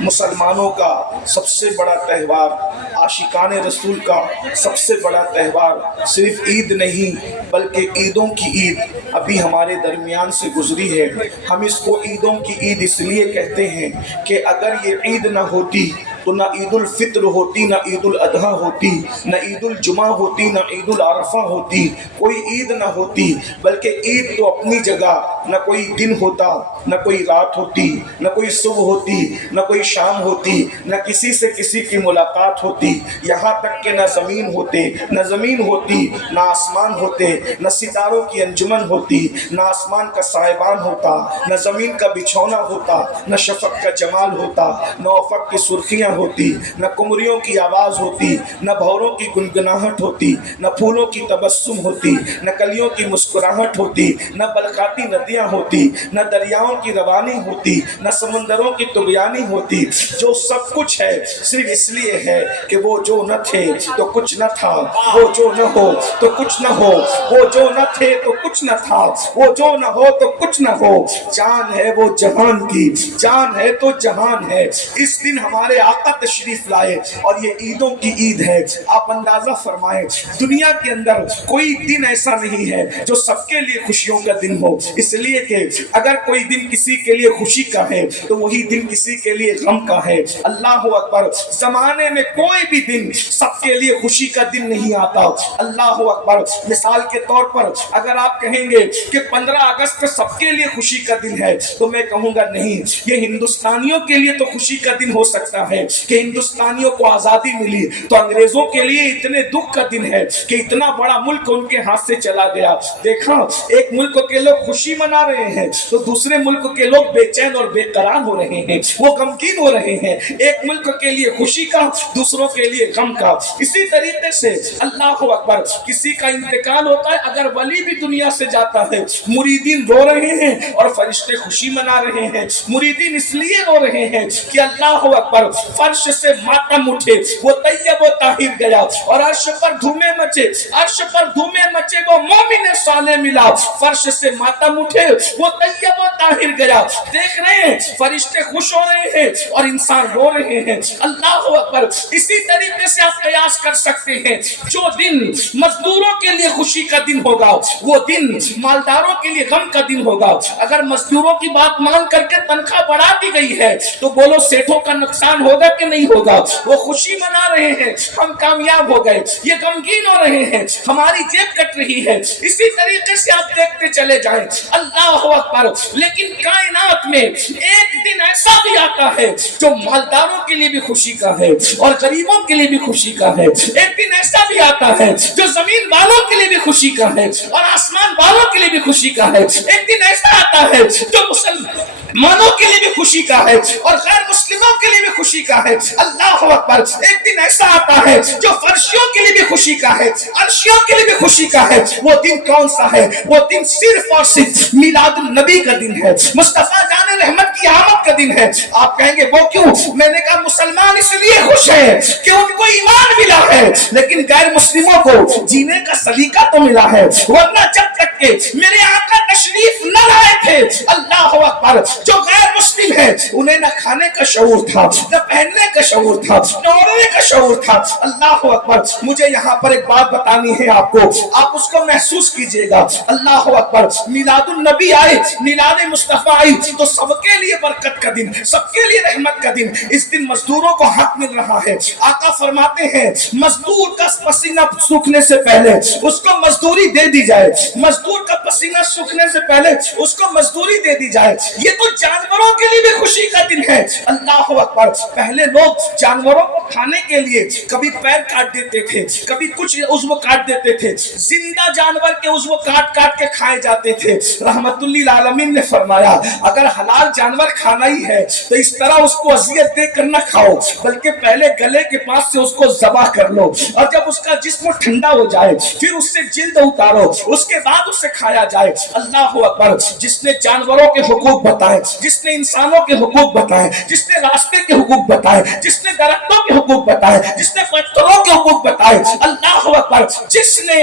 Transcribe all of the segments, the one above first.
مسلمانوں کا سب سے بڑا تہوار، عاشقان رسول کا سب سے بڑا تہوار صرف عید نہیں بلکہ عیدوں کی عید ابھی ہمارے درمیان سے گزری ہے۔ ہم اس کو عیدوں کی عید اس لیے کہتے ہیں کہ اگر یہ عید نہ ہوتی تو نہ عید الفطر ہوتی، نہ عید الاضحیٰ ہوتی، نہ عید الجمعہ ہوتی، نہ عید العرفہ ہوتی، کوئی عید نہ ہوتی۔ بلکہ عید تو اپنی جگہ، نہ کوئی دن ہوتا، نہ کوئی رات ہوتی، نہ کوئی صبح ہوتی، نہ کوئی شام ہوتی، نہ کسی سے کسی کی ملاقات ہوتی، یہاں تک کہ نہ زمین ہوتے، نہ زمین ہوتی، نہ آسمان ہوتے، نہ ستاروں کی انجمن ہوتی، نہ آسمان کا سائبان ہوتا، نہ زمین کا بچھونا ہوتا، نہ شفق کا جمال ہوتا، نہ افق کی سرخیاں ہوتی، نہ قمریوں کی آواز ہوتی، نہ بھوروں کی گنگناہٹ ہوتی، نہ پھولوں کی تبسم ہوتی، نہ کلیوں کی مسکراہٹ ہوتی، نہ بلکاتی ندیاں ہوتی، نہ دریاؤں کی روانی ہوتی، نہ سمندروں کی طغیانی ہوتی۔ جو سب کچھ ہے صرف اس لیے ہے کہ وہ جو نہ تھے تو کچھ نہ تھا، وہ جو نہ ہو تو کچھ نہ ہو، وہ جو نہ تھے تو کچھ نہ تھا، وہ جو نہ ہو تو کچھ نہ ہو۔ جان ہے وہ جہان کی، جان ہے تو جہان ہے۔ اس دن ہمارے آقا تشریف لائے اور یہ عیدوں کی عید ہے۔ آپ اندازہ فرمائیں دنیا کے اندر کوئی دن ایسا نہیں ہے جو سب کے لیے خوشیوں کا دن ہو، اس لیے کہ اگر کوئی دن کسی کے لیے خوشی کا ہے تو وہی دن کسی کے لیے غم کا ہے۔ اللہ اکبر، زمانے میں کوئی بھی دن سب کے لیے خوشی کا دن نہیں آتا۔ اللہ اکبر، مثال کے طور پر اگر آپ کہیں گے کہ 15 اگست سب کے لیے خوشی کا دن ہے تو میں کہوں گا نہیں، یہ ہندوستانیوں کے لیے تو خوشی کا دن ہو سکتا ہے کہ ہندوستانیوں کو آزادی ملی، تو انگریزوں کے لیے اتنے دکھ کا دن ہے کہ اتنا بڑا ملک ان کے ہاتھ سے چلا گیا۔ دیکھا، ایک ملک کے لوگ خوشی منا رہے ہیں تو دوسرے ملک کے لوگ بے چین اور بے قرار ہو رہے ہیں، وہ غمگین ہو رہے ہیں، ایک ملک کے لیے خوشی کا، دوسروں کے لیے غم کا۔ اسی طریقے سے اللہ اکبر، کسی کا انتقال ہوتا ہے، اگر ولی بھی دنیا سے جاتا ہے، مریدین رو رہے ہیں اور فرشتے خوشی منا رہے ہیں۔ مریدین اس لیے رو رہے ہیں کہ اللہ اکبر، فرش سے ماتم اٹھے، وہ طیب و طاہر گیا، اور عرش پر دھومے مچے، عرش پر دھومے مچے، وہ مومن صالح ملا، فرش سے ماتم اٹھے، وہ طیب و طاہر گیا۔ دیکھ رہے ہیں فرشتے خوش ہو رہے ہیں اور انسان رو رہے ہیں۔ اللہ اکبر، اسی طریقے سے آپ قیاس کر سکتے ہیں، جو دن مزدوروں کے لیے خوشی کا دن ہوگا وہ دن مالداروں کے لیے غم کا دن ہوگا۔ اگر مزدوروں کی بات مان کر کے تنخواہ بڑھا دی گئی ہے تو بولو سیٹھوں کا نقصان ہوگا کہ نہیں ہوگا؟ وہ خوشی منا رہے ہیں، ہم کامیاب ہو گئے، یہ غمگین ہو رہے ہیں، ہماری جیب کٹ رہی ہے۔ اسی طریقے سے آپ دیکھتے چلے جائیں، اللہ اکبر، لیکن کائنات میں ایک دن ایسا بھی آتا ہے جو مالداروں کے لیے بھی خوشی کا ہے اور غریبوں کے لیے بھی خوشی کا ہے۔ ایک دن ایسا بھی آتا ہے جو زمین والوں کے لیے بھی خوشی کا ہے اور آسمان والوں کے لیے بھی خوشی کا ہے۔ ایک دن ایسا آتا ہے جو مسلمانوں کے لیے بھی خوشی کا ہے اور غیر مسلموں کے لیے بھی خوشی کا ہے۔ اللہ اکبر، ایک دن ایسا آتا ہے جو فرشیوں کے لیے بھی خوشی کا ہے، عرشیوں کے لیے بھی خوشی کا ہے۔ وہ دن کون سا ہے؟ وہ دن صرف اور صرف میلاد النبی کا دن ہے، مصطفیٰ جان رحمت کی آمد کا دن ہے۔ آپ کہیں گے وہ کیوں؟ میں نے کہا مسلمان اس لیے خوش ہیں کہ ان کو ایمان ملا ہے، لیکن غیر مسلموں کو جینے کا سلیقہ تو ملا ہے، ورنہ جب تک کہ میرے آقا تشریف نہ لائے تھے، اللہ اکبر، جو غیر مسلم ہے انہیں نہ کھانے کا شعور تھا، نہ پہننے کا شعور تھا، نہ اوڑھنے کا شعور تھا۔ اللہ اکبر، مجھے یہاں پر ایک بات بتانی ہے آپ کو، آپ اس کو محسوس کیجئے گا۔ اللہ اکبر، میلاد النبی آئے، میلاد مصطفیٰ آئی تو سب کے لیے برکت کا دن، سب کے لیے رحمت کا دن۔ اس دن مزدوروں کو حق مل رہا ہے۔ آقا فرماتے ہیں مزدور کا پسینہ سوکھنے سے پہلے اس کو مزدوری دے دی جائے، مزدور کا پسینہ سوکھنے سے پہلے اس کو مزدوری دے دی جائے۔ یہ تو جانوروں کے لیے بھی خوشی کا دن ہے۔ اللہ اکبر، پہلے لوگ جانوروں کو کھانے کے لیے کبھی پیر کاٹ دیتے تھے، کبھی کچھ عضو کاٹ دیتے تھے، زندہ جانور کے عضو کاٹ کاٹ کے کھائے جاتے تھے۔ رحمت للعالمین نے فرمایا اگر حلال جانور کھانا ہی ہے تو اس طرح اس کو اذیت دے کر نہ کھاؤ، بلکہ پہلے گلے کے پاس سے اس کو ذبح کر لو، اور جب اس کا جسم ٹھنڈا ہو جائے پھر اس سے جلد اتارو، اس کے بعد اسے کھایا جائے۔ اللہ اکبر، جس نے جانوروں کے حقوق بتائے، جس نے انسانوں کے حقوق بتائے، جس نے راستے کے حقوق بتائے، جس نے درختوں کے حقوق بتائے، جس نے پتھروں کے حقوق بتائے، اللہ اکبر، جس نے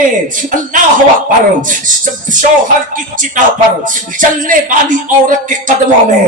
اللہ اکبر شوہر کی چتا پر چلنے والی عورت کے قدموں میں